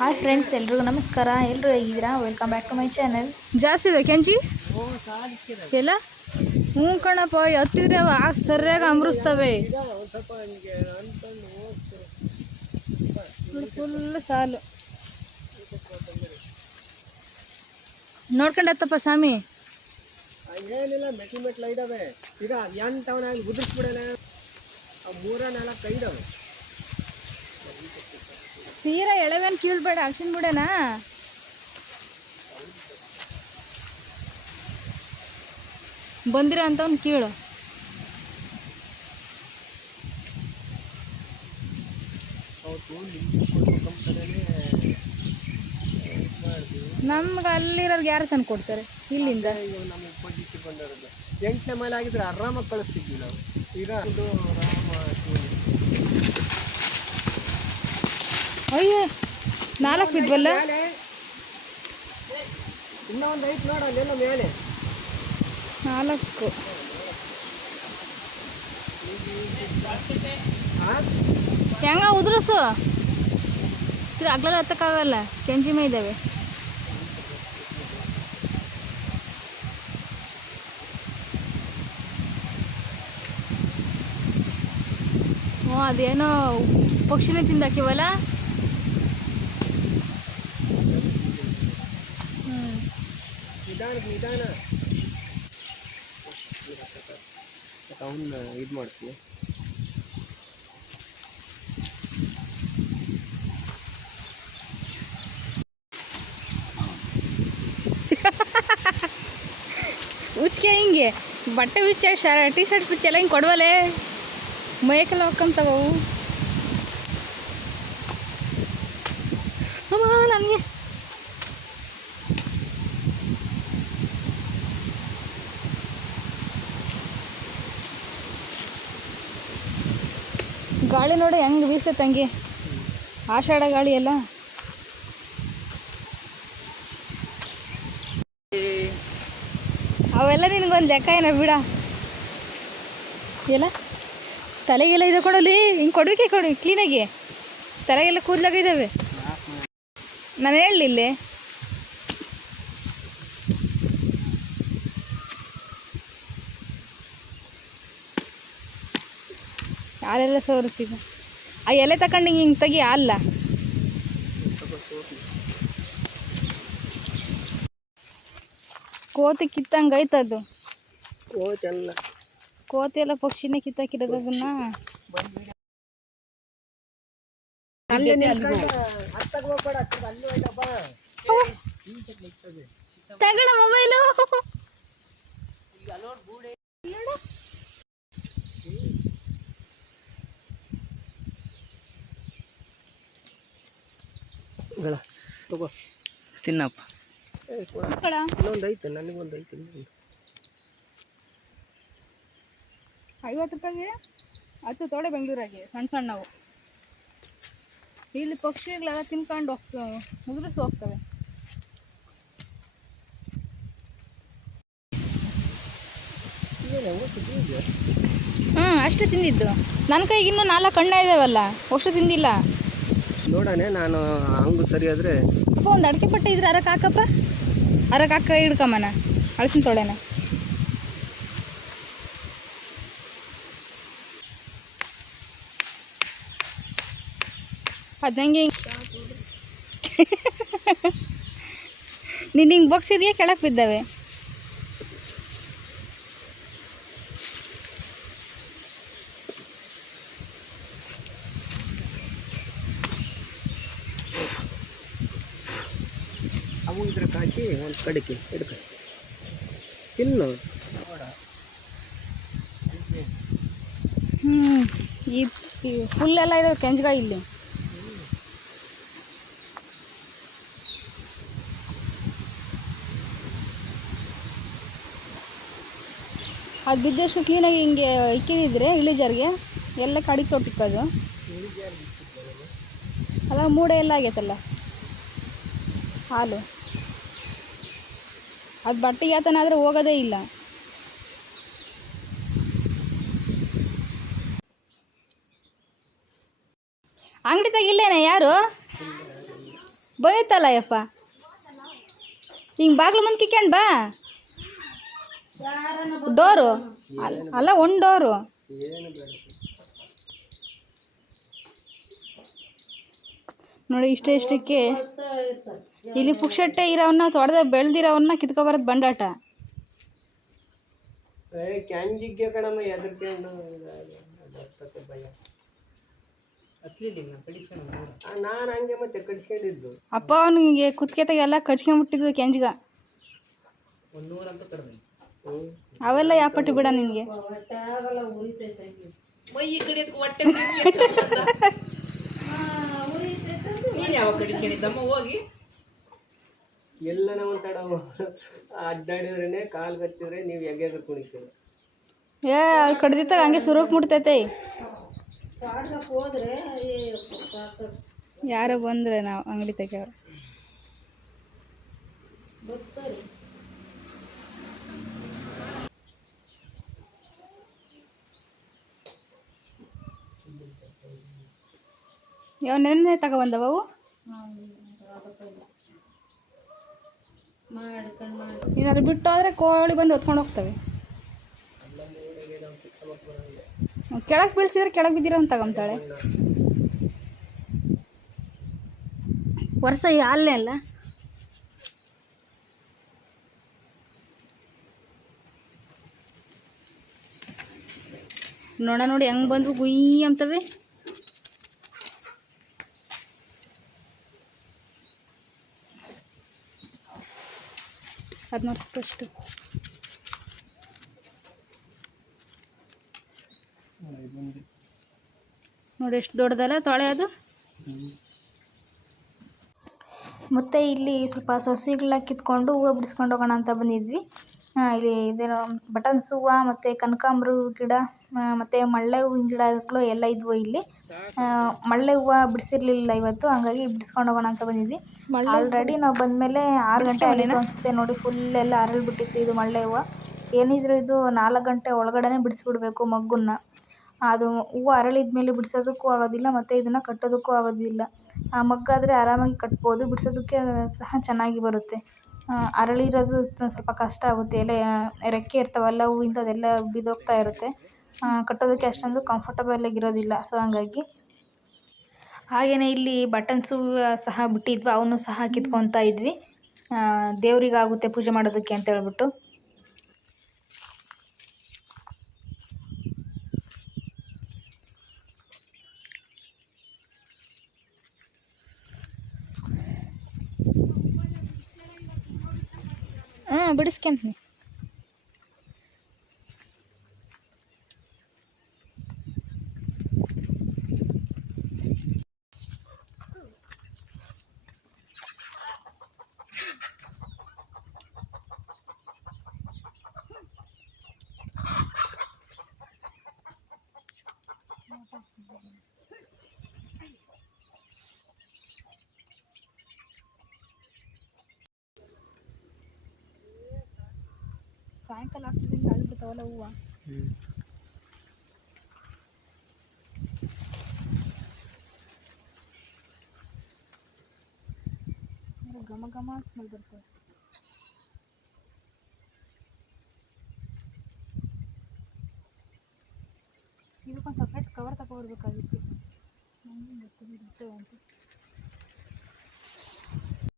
Hi friends ಎಲ್ರಿಗೂ ನಮಸ್ಕಾರ. ಎಲ್ಲರೂ ಹೇಗಿದ್ದೀರಾ? Welcome back to my channel ಜಾಸ್ತಿ ಇದೆ ಕೆಂಜಿ ಎಲ್ಲ? ಹ್ಞೂ ಕಣಪ್ಪ ಹತ್ತಿದ್ರೆ ಆಗ ಸರಿಯಾಗಿ ಅಮೃಸ್ತವೆ. ಫುಲ್ ಸಾಲು. ನೋಡ್ಕೊಂಡತ್ತಪ್ಪ ಸ್ವಾಮಿ. ಏನಿಲ್ಲ ಮೆಟ್ಲು ಮೆಟ್ಲು ಇದಾವೆ. ಈಗ ಎಂಟವನ ಅಲ್ಲಿ ಉದುರಿಸ್ಬಿಡೋಣ. ಆ ಮೂರ ನಾಲ್ಕು ಐದವೆ. ತೀರಾ ಎಳವೇನು ಕೀಳ್ಬೇಡ ಅಕ್ಷನ್ ಬಿಡೋಣ ಬಂದಿರೋ ಅಂತವ್ನು ಕೀಳು. ನಮ್ಗೆ ಅಲ್ಲಿರೋರ್ಗೆ ಯಾರು ತಂದು ಕೊಡ್ತಾರೆ? ಇಲ್ಲಿಂದ? ಎಂಟನೇ ಮೈಲ್ ಆಗಿದ್ರೆ ಆರಾಮಾಗಿ ಕಳಿಸ್ತಿದ್ವಿ ನಾವು. ಈಗ ಅಯ್ಯೋ ನಾಲ್ಕು ಬಿದ್ವಲ್ಲ ನಾಲ್ಕು? ಹೆಂಗ ಉದ್ರಸು? ತಿರು ಅಗ್ಲೆಲ್ಲ ಹತ್ತಕ್ಕಾಗಲ್ಲ ಕೆಂಜಿಮೆ ಇದ್ದಾವೆ ಹ್ಞೂ ಅದೇನೋ ಪಕ್ಷಿನೇ ತಿಂದಾಕಿವಲ್ಲ? ನಿಧಾನ ನಿಧಾನ. ಅವನ್ನ ಇದು ಮಾಡ್ತೀನಿ. ಉಚ್ಕೆ ಹಿಂಗೆ. ಬಟ್ಟೆ ಬಿಚ್ಚ ಶರ್ ಟಿ ಶರ್ಟ್ ಬಿಚ್ಚ ಎಲ್ಲ ಹಿಂಗೆ ಕೊಡವಲೆ? ಮೈಕೆಲ್ಲ ಹೊಕ್ಕಂತವ ಅವು ಅಮ್ಮ ನನಗೆ. ಗಾಳಿ ನೋಡಿ ಹೆಂಗೆ ಬೀಸುತ್ತೆ ತಂಗಿ ಆಷಾಢ ಗಾಳಿ ಎಲ್ಲ. ಅವೆಲ್ಲ ನಿನಗೊಂದು ಲೆಕ್ಕ ಏನ ಬಿಡ. ಎಲ್ಲ? ತಲೆಗೆಲ್ಲ ಇದೆ ಕೊಡಲಿ, ಹಿಂಗೆ ಕೊಡ್ಬೇಕೆ ಕೊಡಿ ಕ್ಲೀನಾಗಿ ತಲೆಗೆಲ್ಲ ಕೂದಲಾಗಿದ್ದಾವೆ ನಾನು ಹೇಳಲಿಲ್ಲ ಯಾರೆಲ್ಲ ಸೋರುತ್ತೀಗ ಆ ಎಲೆ ತಗೊಂಡು ಹಿಂಗೆ ಹಿಂಗೆ ತೆಗಿ ಅಲ್ಲ. ಕೋತಿ ಕಿತ್ತಂಗೆ ಐತದು ಕೋಚೆಲ್ಲ ಕೋತಿ ಎಲ್ಲ ಪಕ್ಷಿನೇ ಕಿತ್ತಾಕಿರೋದು ಅದನ್ನ. ತಗೊಳ ಮೊಬೈಲು ಗಳ ತಗೋ. ತಿನ್ನಪ್ಪ. ಇನ್ನೊಂದು ಐತೆ ನನಗೊಂದು ಐತೆ ಇನ್ನೊಂದು. ಐವತ್ತು ರೂಪಾಯಿಗೆ? ಹತ್ತು ತೋಡೆ ಬೆಂಗಳೂರಾಗೆ ಸಣ್ಣ ಸಣ್ಣವು. ಇಲ್ಲಿ ಪಕ್ಷಿಗಳೆಲ್ಲ ತಿನ್ಕೊಂಡು ಹೋಗ್ತವೆ ಮುದುರಿಸಿ ಹೋಗ್ತವೆ. ಹ್ಞೂ ಅಷ್ಟೇ ತಿಂದಿದ್ದು. ನನ್ನ ಕೈಗೆ ಇನ್ನೂ ನಾಲ್ಕು ಕಣ್ಣ ಇದಾವಲ್ಲ ಅಷ್ಟು ತಿಂದಿಲ್ಲ. ನೋಡೋಣ, ನಾನು ಹಂಗು ಸರಿ ಆದ್ರೆ ಅಪ್ಪ ಒಂದು ಅಡಿಕೆ ಪಟ್ಟೆ ಇದ್ರೆ ಅರಕ್ಕೆ ಹಾಕಪ್ಪ. ಅರಕ್ಕೆ ಹಾಕ ಹಿಡ್ಕಮ್ಮನ ಅಳಸಿನ ತೊಳೆನ. ಅದಂಗೆ ನಿನ್ನ ನೀನು ಹಿಂಗೆ ಬಗ್ಸಿದ್ಯಾ? ಕೆಳಕ್ಕೆ ಬಿದ್ದಾವೆ. ಅವು ಇದ್ರ ಹಾಕಿ ಒಂದು ಕಡಿಕೆ ಹಿಡ್ಕ ತಿನ್ನು. ಹ್ಞೂ ಈ ಫುಲ್ ಎಲ್ಲ ಇದಾವೆ ಕೆಂಜ್ಗಾಯಿ ಇಲ್ಲಿ. ಅದು ಬಿದ್ದಷ್ಟು ಕ್ಲೀನಾಗಿ ಹಿಂಗೆ ಇಕ್ಕಿದಿದ್ರೆ ಇಳಿಜಾರಿಗೆ ಎಲ್ಲ ಕಡಿ ತೊಟ್ಟಿಕ್ಕದು ಅಲ್ಲ, ಮೂಡೆ ಎಲ್ಲ ಆಗೈತಲ್ಲ. ಹಾಲು. ಅದು ಬಟ್ಟೆಗೆ ಆತನ ಆದರೆ ಹೋಗೋದೇ ಇಲ್ಲ. ಅಂಗಡಿ ತೆಗಿಲ್ಲೇನೆ ಯಾರು? ಬಂದಿತ್ತಲ್ಲ ಯಪ್ಪ. ಹಿಂಗೆ ಬಾಗಿಲು ಮುಂದೆ ಕಿಕ್ಕೊಂಡು ಬಾ. ಡೋರು? ಅಲ್- ಅಲ್ಲ, ಒಂದು ಡೋರು. ನೋಡಿ ಇಷ್ಟೇ ಇಷ್ಟಕ್ಕೆ ಇಲ್ಲಿ ಪುಕ್ಷಟ್ಟೆ ಇರೋವನ್ನ ತೊಡೆದ ಬೆಳೆದಿರೋವನ್ನ ಕಿತ್ಕೊಬರೋದು ಬಂಡಾಟ. ಕ್ಯಾಂಜಿಗೆ ಕಣಮ್ಮ ಭಯ. ನಾನು ಹಂಗೆ ಮತ್ತೆ ಕಡಿಸ್ಕೊಂಡಿದ್ದು. ಅಪ್ಪ ಅವನಿಗೆ ಕುತ್ಕೆತಾಗೆಲ್ಲ ಕಚ್ಕೊಂಡ್ಬಿಟ್ಟಿದ್ದು ಕೆಂಜ್ಗ ಅವೆಲ್ಲ ಯಾಪಟ್ಟು ಬಿಡ ನಿನಗೆ. ನೀನು ಯಾವಾಗ ಕಡಿಸ್ಕೊಂಡಿದ್ದಮ್ಮ ಹೋಗಿ. ಎಲ್ಲ ನಾವು ಅಡ್ಡಾಡಿದ್ರೆ ಕಾಲು ಕತ್ತಿದ್ರೆ ನೀವು ಎಗೆದ್ರು ಕುಣಿತೀವಿ ಏ, ಅದು ಕಡ್ದಿತ್ತಾಗ ಹಂಗೆ ಸುರುಕ್ ಮುಟ್ತೈತೆ. ಯಾರೋ ಬಂದ್ರೆ ನಾವು ಅಂಗಡಿ ತೆಗಿಯವ್ರು. ಯಾವ ನೆನ್ನೆ ತಗೊಬಂದವ ಏನಾದ್ರು ಬಿಟ್ಟೋದ್ರೆ ಕೋಳಿ ಬಂದು ಹೊತ್ಕೊಂಡು ಹೋಗ್ತವೆ. ಕೆಳಗೆ ಬೀಳ್ಸಿದ್ರೆ ಕೆಳಗೆ ಬಿದ್ದಿರೋ ಅಂತ ತಗೊಂತಾಳೆ ವರ್ಷ ಅಲ್ಲೇ ಅಲ್ಲ? ನೋಡ ನೋಡಿ, ಹೆಂಗ್ ಬಂದ್ವು ಗುಯ್ ಅಂತವೆ. ಹದಿನಾರು ಸ್ಪಷ್ಟು. ನೋಡಿ ಎಷ್ಟು ದೊಡ್ಡದಲ್ಲ ತೊಳೆ ಅದು. ಮತ್ತೆ ಇಲ್ಲಿ ಸ್ವಲ್ಪ ಸಸಿಗಳ ಕಿತ್ಕೊಂಡು ಹೂವು ಬಿಡಿಸ್ಕೊಂಡು ಹೋಗೋಣ ಅಂತ ಬಂದಿದ್ವಿ. ಇಲ್ಲಿ ಇದೇನೋ ಬಟನ್ಸ್ ಹೂವು ಮತ್ತೆ ಕನಕಾಂಬ್ರ ಗಿಡ ಮತ್ತೆ ಮಳ್ಳೆ ಹೂವಿನ ಗಿಡಗಳು ಎಲ್ಲ ಇದ್ವು ಇಲ್ಲಿ. ಮಳ್ಳೆ ಹೂವು ಬಿಡಿಸಿರ್ಲಿಲ್ಲ ಇವತ್ತು ಹಾಗಾಗಿ ಬಿಡಿಸ್ಕೊಂಡು ಹೋಗೋಣ ಅಂತ ಬಂದಿದ್ವಿ. ಆಲ್ರೆಡಿ ನಾವು ಬಂದಮೇಲೆ ಆರು ಗಂಟೆ ಆಗಿತ್ತು ಅನಿಸುತ್ತೆ ನೋಡಿ ಫುಲ್ ಎಲ್ಲ ಅರಳಿ ಬಿಟ್ಟಿತ್ತು ಇದು ಮಳ್ಳೆ ಹೂವು. ಏನಿದ್ರು ಇದು ನಾಲ್ಕು ಗಂಟೆ ಒಳಗಡೆನೆ ಬಿಡಿಸ್ಬಿಡ್ಬೇಕು ಮಗ್ಗನ್ನ. ಅದು ಹೂವು ಅರಳಿದ ಮೇಲೆ ಬಿಡಿಸೋದಕ್ಕೂ ಆಗೋದಿಲ್ಲ ಮತ್ತೆ ಇದನ್ನು ಕಟ್ಟೋದಕ್ಕೂ ಆಗೋದಿಲ್ಲ. ಆ ಮಗ್ಗಾದರೆ ಆರಾಮಾಗಿ ಕಟ್ಬೋದು ಬಿಡಿಸೋದಕ್ಕೆ ಸಹ ಚೆನ್ನಾಗಿ ಬರುತ್ತೆ. ಅರಳಿರೋದು ಸ್ವಲ್ಪ ಕಷ್ಟ ಆಗುತ್ತೆ. ಎಲೆ, ರೆಕ್ಕೆ ಇರ್ತಾವಲ್ಲ ಹೂವಿಂದು ಅದೆಲ್ಲ ಬಿದ್ದೋಗ್ತಾ ಇರುತ್ತೆ. ಕಟ್ಟೋದಕ್ಕೆ ಅಷ್ಟೊಂದು ಕಂಫರ್ಟಬಲ್ ಆಗಿರೋದಿಲ್ಲ ಸೊ ಹಂಗಾಗಿ ಹಾಗೆಯೇ ಇಲ್ಲಿ ಬಟನ್ಸು ಸಹ ಬಿಟ್ಟಿದ್ವು. ಅವನು ಸಹ ಕಿತ್ಕೊತಾ ಇದ್ವಿ. ದೇವರಿಗಾಗುತ್ತೆ ಪೂಜೆ ಮಾಡೋದಕ್ಕೆ ಅಂತ ಹೇಳ್ಬಿಟ್ಟು. ಬಿಡಿಸ್ಕೊಂತೀನಿ मस्त